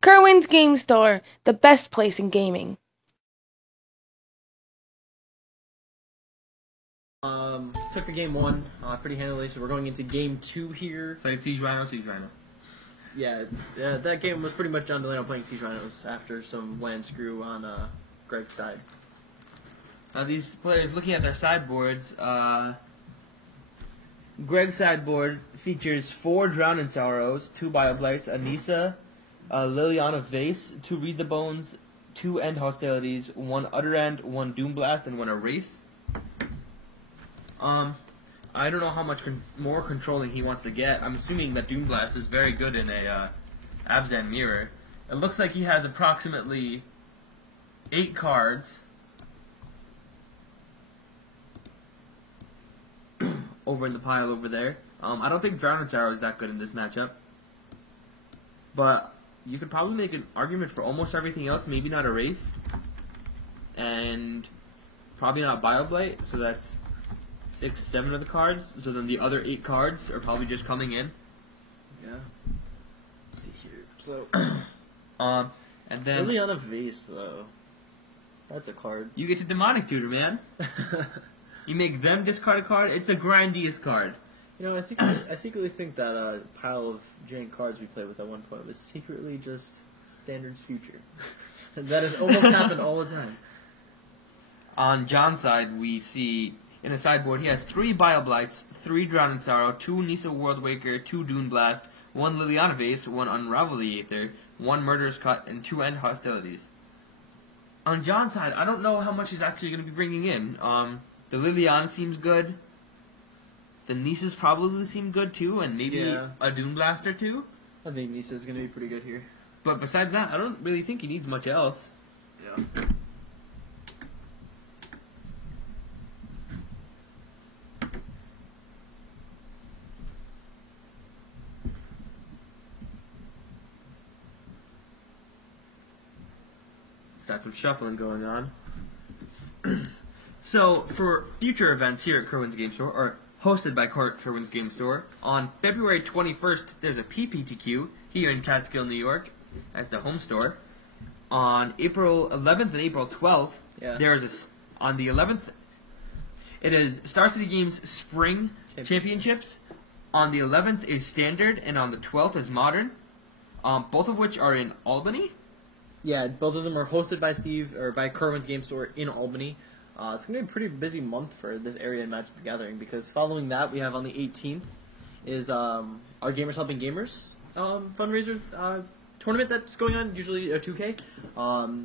Kerwin's Game Store, the best place in gaming. Took the game one pretty handily, so we're going into game two here. Played Siege Rhino. Yeah, that game was pretty much John Delano playing Siege Rhinos after some land screw on Greg's side. These players, looking at their sideboards, Greg's sideboard features 4 Drown in Sorrows, 2 Bioblights, a Nissa, a Liliana Vase, 2 Read the Bones, 2 End Hostilities, 1 Utter End, 1 Doomblast, and 1 Erase. I don't know how much more controlling he wants to get. I'm assuming that Doomblast is very good in a Abzan Mirror. It looks like he has approximately 8 cards over in the pile over there. I don't think Drown in Sorrow is that good in this matchup. But you could probably make an argument for almost everything else. Maybe not Erase. And probably not Bioblight. So that's 6, 7 of the cards. So then the other 8 cards are probably just coming in. Yeah. Let's see here. So, and then Liliana Vase, though. That's a card. you get to Demonic Tutor, man. You make them discard a card. It's the grindiest card. You know, I secretly think that pile of jank cards we played with at one point was secretly just Standard's future. That has almost happened all the time. On John's side, we see in a sideboard he has 3 Bioblights, 3 Drown in Sorrow, 2 Nissa Worldwaker, 2 Doomblast, 1 Liliana Vase, 1 Unravel the Aether, 1 Murderous Cut, and 2 End Hostilities. On John's side, I don't know how much he's actually going to be bringing in. The Liliana seems good. The Nissa's probably seem good too, and maybe a Doomblast or 2. I think Nissa's going to be pretty good here. But besides that, I don't really think he needs much else. Yeah. Got some shuffling going on. So, for future events here at Kerwin's Game Store, or hosted by Kerwin's Game Store, on February 21st, there's a PPTQ here in Catskill, New York, at the home store. On April 11th and April 12th, there is on the 11th, it is Star City Games Spring Championships. On the 11th is Standard, and on the 12th is Modern. Both of which are in Albany. Yeah, both of them are hosted by Steve, or by Kerwin's Game Store in Albany. It's going to be a pretty busy month for this area in Magic the Gathering, because following that, we have on the 18th is our Gamers Helping Gamers fundraiser tournament that's going on, usually a 2K.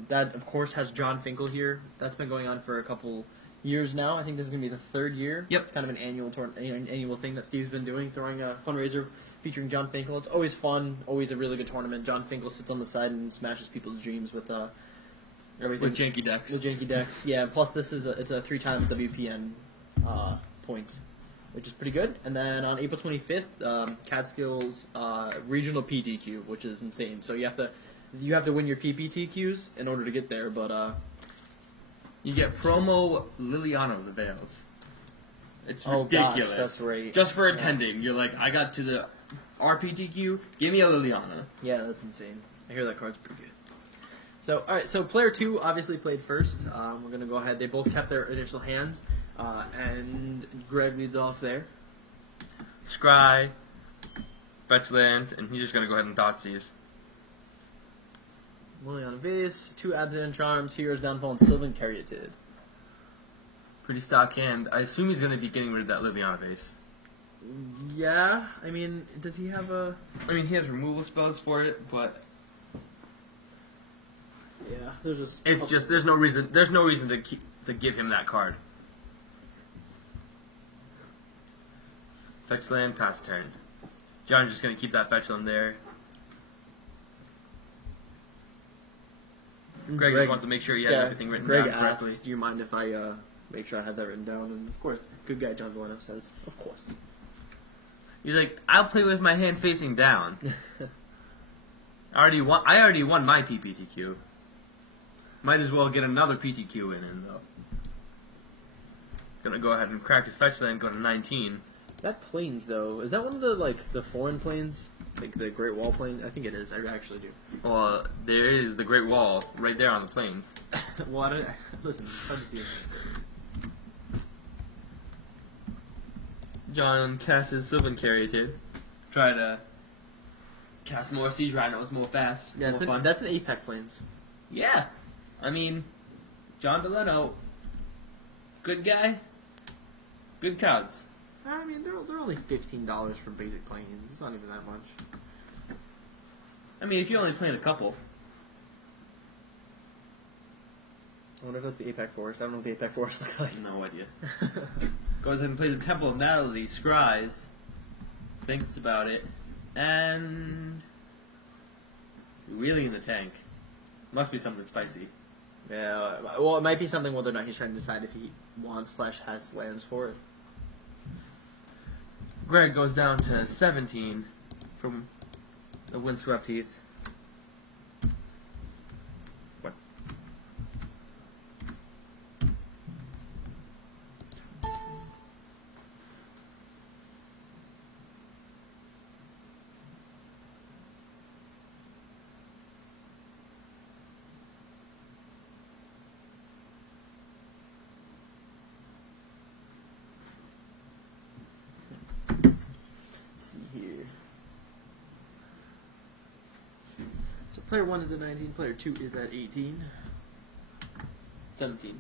That, of course, has John Finkel here. That's been going on for a couple years now. I think this is going to be the 3rd year. Yep. It's kind of an annual thing that Steve's been doing, throwing a fundraiser featuring John Finkel. It's always fun, always a really good tournament. John Finkel sits on the side and smashes people's dreams with everything. With janky decks. With janky decks, yeah. Plus, it's a 3 times WPN points, which is pretty good. And then on April 25th, Catskills regional PTQ, which is insane. So you have to win your PPTQs in order to get there. But you get promo Liliana the Veils. It's ridiculous. Gosh, that's right. Just for attending, you're like, I got to the RPTQ, give me a Liliana. Yeah, that's insane. I hear that card's pretty good. So, alright, so player 2 obviously played first. We're going to go ahead. They both kept their initial hands, and Greg leads off there. Scry, fetch land, and he's just going to go ahead and Thoughtseize. Liliana Vase, 2 Abzan Charms, Hero's Downfall, and Sylvan Caryatid. Pretty stock hand. I assume he's going to be getting rid of that Liliana Vase. Yeah, I mean, does he have a... I mean, he has removal spells for it, but... Yeah, there's just... It's just, there's no reason to give him that card. Fetch land, pass turn. John's just going to keep that fetch land there. Greg just wants to make sure he has everything written down correctly. Asks, do you mind if I make sure I have that written down? And of course, good guy John Delano says, of course. He's like, I'll play with my hand facing down. I already won my PPTQ. Might as well get another PTQ in though. Gonna go ahead and crack his fetch land, go to 19. That plains though, is that one of the foreign plains, like the Great Wall plain? I think it is. I actually do. Well, there is the Great Wall right there on the plains. Listen, it's hard to see. John casts his Sylvan Caryatid. Try to cast more Siege Rhinos more fast. Yeah, more fun. that's an APEC plains. Yeah. I mean, John Delano, good guy, good cards. I mean, they're only $15 for basic plains. It's not even that much. I mean, if you're only playing a couple. I wonder if that's the APEC forest. I don't know what the APEC forest looks like. No idea. Goes ahead and plays the Temple of Natalie, scries, thinks about it, and wheeling in the tank. Must be something spicy. Yeah, well, it might be something whether or not he's trying to decide if he wants/has lands for it. Greg goes down to 17 from the Windswept Heath. What? Let's see here. So player 1 is at 19, player 2 is at 18. 17.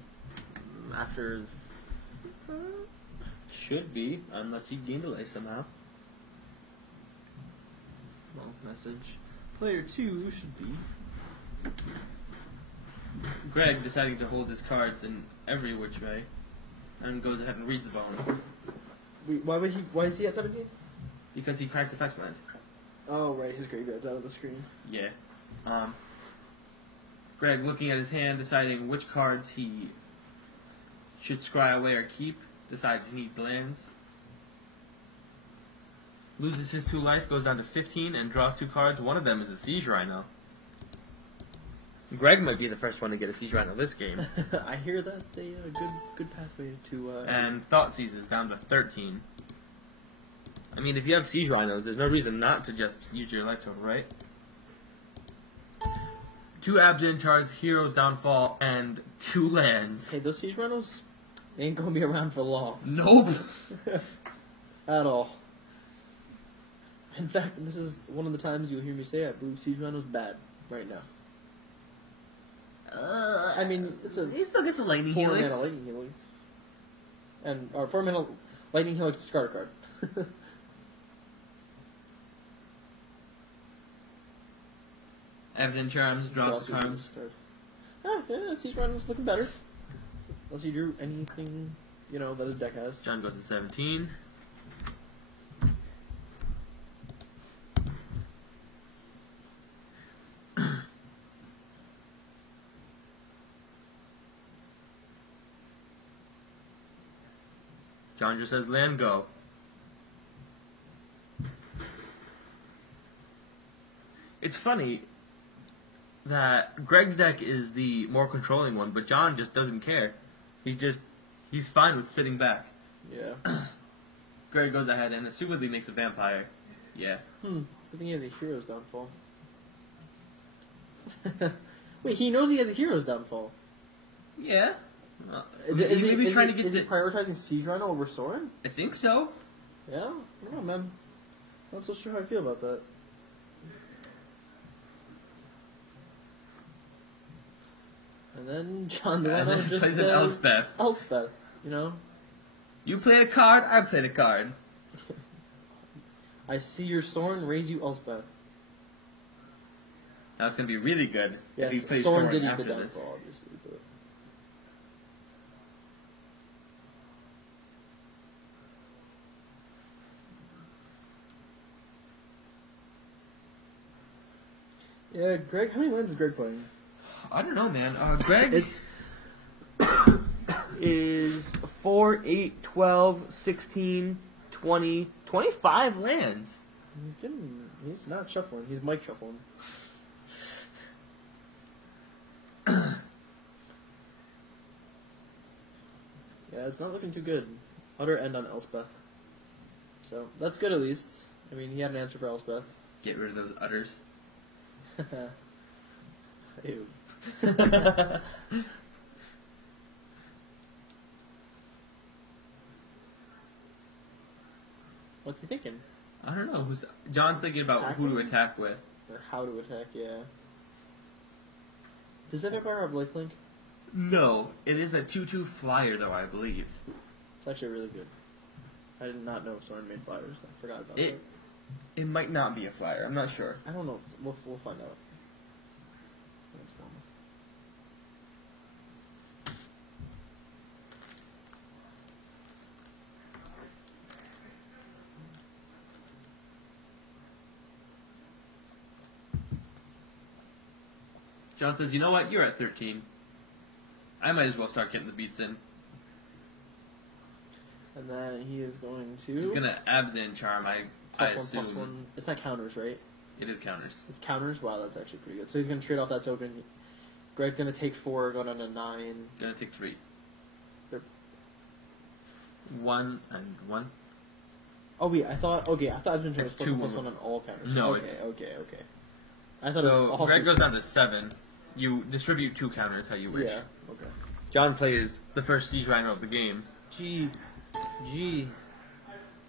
After... Should be, unless you gain delay somehow. well, message. Player 2 should be... Greg, deciding to hold his cards in every which way, and goes ahead and reads the bone. Wait, why is he at 17? Because he cracked Effects Land. Oh, right, his graveyard's out of the screen. Yeah. Greg, looking at his hand, deciding which cards he should scry away or keep, decides he needs lands. Loses his 2 life, goes down to 15, and draws 2 cards. One of them is a Siege Rhino. Greg might be the first one to get a Siege Rhino this game. I hear that's a good pathway to... And Thought Seizes down to 13. I mean, if you have Siege Rhinos, there's no reason not to just use your life total, right? 2 Abzantars, Hero Downfall, and 2 lands. Hey, those Siege Rhinos ain't gonna be around for long. Nope! At all. In fact, this is one of the times you'll hear me say I believe Siege Rhino's bad right now. I mean, it's a He still gets a Lightning 4 mana Helix. Lightning Helix. Or 4 mana Lightning Helix discard a card. Evan Charms, draws 2 cards. Yeah, Siege Rhino's looking better. Unless you drew anything, that his deck has. John goes to 17. John just says land go. It's funny that Greg's deck is the more controlling one, but John just doesn't care. He's fine with sitting back. Yeah. Greg goes ahead and assumedly makes a vampire. Yeah. I think he has a Hero's Downfall. Wait, he knows he has a Hero's Downfall. Yeah. Is he trying to get is he prioritizing Siege Rhino over Sorin? I think so. Yeah? I don't know, man. Not so sure how I feel about that. And then John Delano just plays says... an Elspeth. Elspeth, You play a card, I play a card. I see your Sorin, raise you Elspeth. Now it's going to be really good Yes, if he plays Sorin Sorin did eat after the this. downfall, obviously. But... Yeah, Greg, how many lands is Greg playing? I don't know, man. Greg It's is 4, 8, 12, 16, 20, 25 lands. he's not shuffling, he's Mike shuffling. Yeah, it's not looking too good. Utter end on Elspeth. So that's good at least. I mean, he had an answer for Elspeth. Get rid of those udders. Ew. What's he thinking? I don't know. John's thinking about who to attack with. Or how to attack, yeah. Does it ever have lifelink? No, it is a 2/2 flyer though, I believe. It's actually really good. I did not know Soren made flyers. I forgot about It it might not be a flyer. I'm not sure. that. I don't know. We'll find out. John says, "You know what? You're at 13. I might as well start getting the beats in." And then he is going to... He's gonna Abzan charm. I plus assume one, plus one. It's not counters, right? it is counters. It's counters? Wow, that's actually pretty good. So he's going to trade off that token. Greg's going to take 4, go down to 9. Gonna take 3. They're- 1 and 1. Oh, wait, I thought Abzan was It's plus 2, 1, plus 1. 1 on all counters. No, okay, it's- okay. I thought it was So all Greg three. goes down to 7. You distribute 2 counters how you wish. Yeah, okay. John plays the first Siege Rhino of the game. G.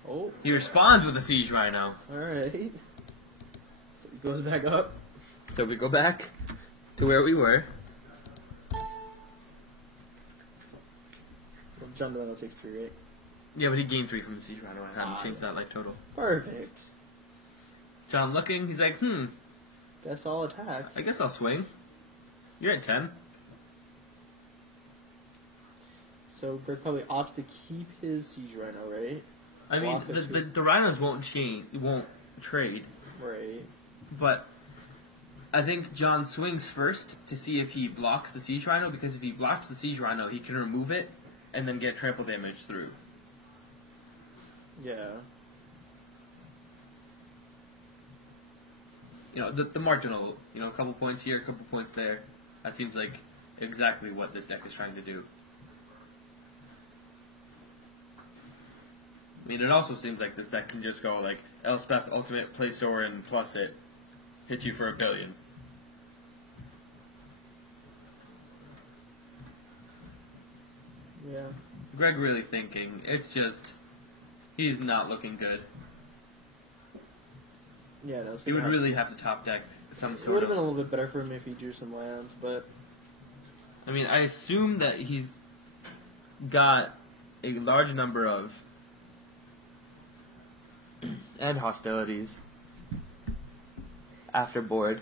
Oh, He responds with a Siege Rhino. alright. So he goes back up. So we go back to where we were. Well, John Delano takes 3, right? Yeah, but he gained 3 from the Siege Rhino. I haven't changed that life total. Perfect. John looking, he's like, Guess I'll attack. I guess I'll swing. You're at 10. So Greg probably opts to keep his Siege Rhino, right? I mean, Block it the Rhinos won't trade, Right. but I think John swings first to see if he blocks the Siege Rhino, because if he blocks the Siege Rhino, he can remove it and then get trample damage through. Yeah. You know, the marginal, a couple points here, a couple points there. That seems like exactly what this deck is trying to do. I mean, it also seems like this deck can just go like Elspeth Ultimate, play Soren, plus it, hit you for $1 billion. Yeah. Greg really thinking. It's just, he's not looking good. Yeah, no. He would really have to top deck some It would sort have been a of. little bit better for him if he drew some lands, but I mean, I assume that he's got a large number of and hostilities after board.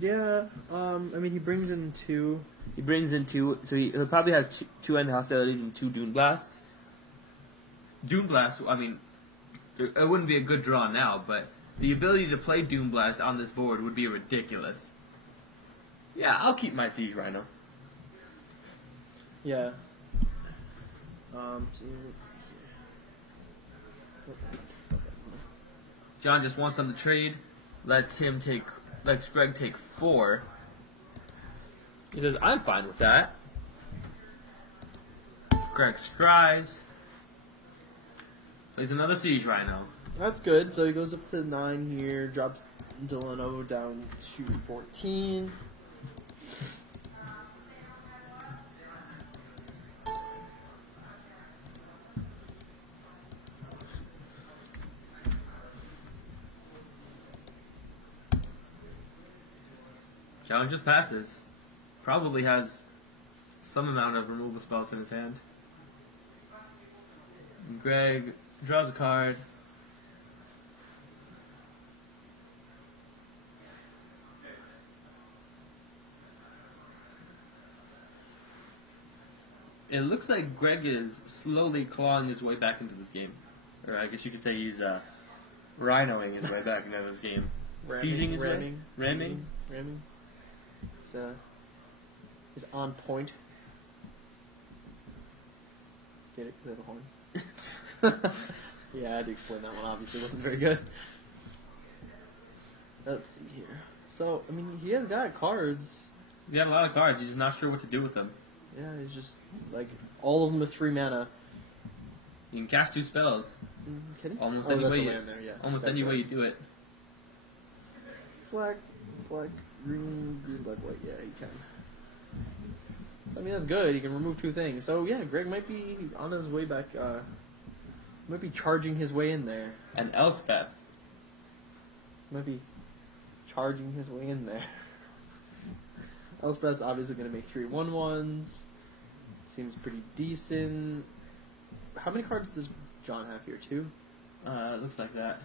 yeah. I mean, he brings in 2. He brings in 2, so he probably has 2 end hostilities and 2 Dune Blasts. Dune Blast, I mean, it wouldn't be a good draw now, but the ability to play Dune Blast on this board would be ridiculous. Yeah, I'll keep my Siege Rhino. Yeah. So let's see here. John just wants them to trade, lets Greg take 4. He says, I'm fine with that. Greg scries. Plays another Siege Rhino. That's good. So he goes up to 9 here, drops Delano down to 14. John just passes. Probably has some amount of removal spells in his hand. Greg draws a card. It looks like Greg is slowly clawing his way back into this game. Or I guess you could say he's rhinoing his way back into this game. Sieging his way? Ramming? Is on point. Get it? Because I have a horn. Yeah, I had to explain that one. Obviously, it wasn't very good. Let's see here. So, I mean, he has got cards. You have a lot of cards, he's just not sure what to do with them. Yeah, he's just like all of them with 3 mana. You can cast 2 spells. Kidding? Almost oh, any that's way a you- land there, yeah. Almost Exactly any way right. you do it. Black, green, black, white. Yeah, you can. So, I mean, that's good. He can remove 2 things. So, yeah, Greg might be on his way back. Might be charging his way in there. And Elspeth. Might be charging his way in there. Elspeth's obviously going to make 3 1/1s. Seems pretty decent. How many cards does John have here? 2? It looks like that.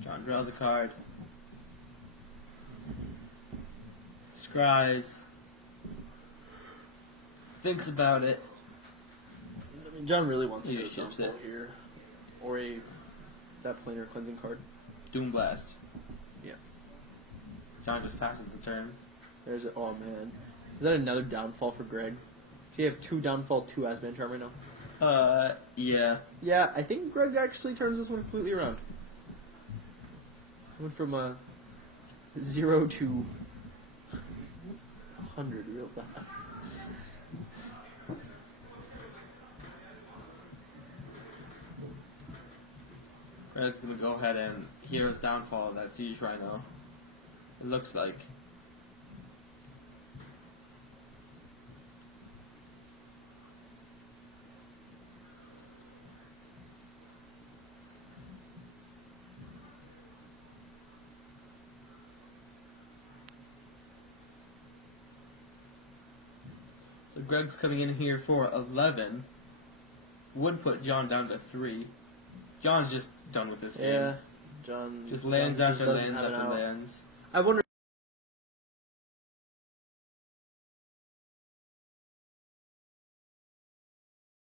John draws a card. Scries. Thinks about it. I mean, John really wants to He get a just ships downfall it. here. Or a... that planar cleansing card. Doom Blast. Yeah. John just passes the turn. There's a... oh, man. Is that another downfall for Greg? Does he have 2 downfall, 2 Asban Charm right now? Yeah. Yeah, I think Greg actually turns this one completely around. Went from a 0 to 100 real fast. Greg's gonna go ahead and Hero's Downfall of that Siege Rhino. It looks like. So Greg's coming in here for 11. Would put John down to 3. John's just done with this game. Yeah, John Just lands John after just doesn't lands have it after out. lands. I wonder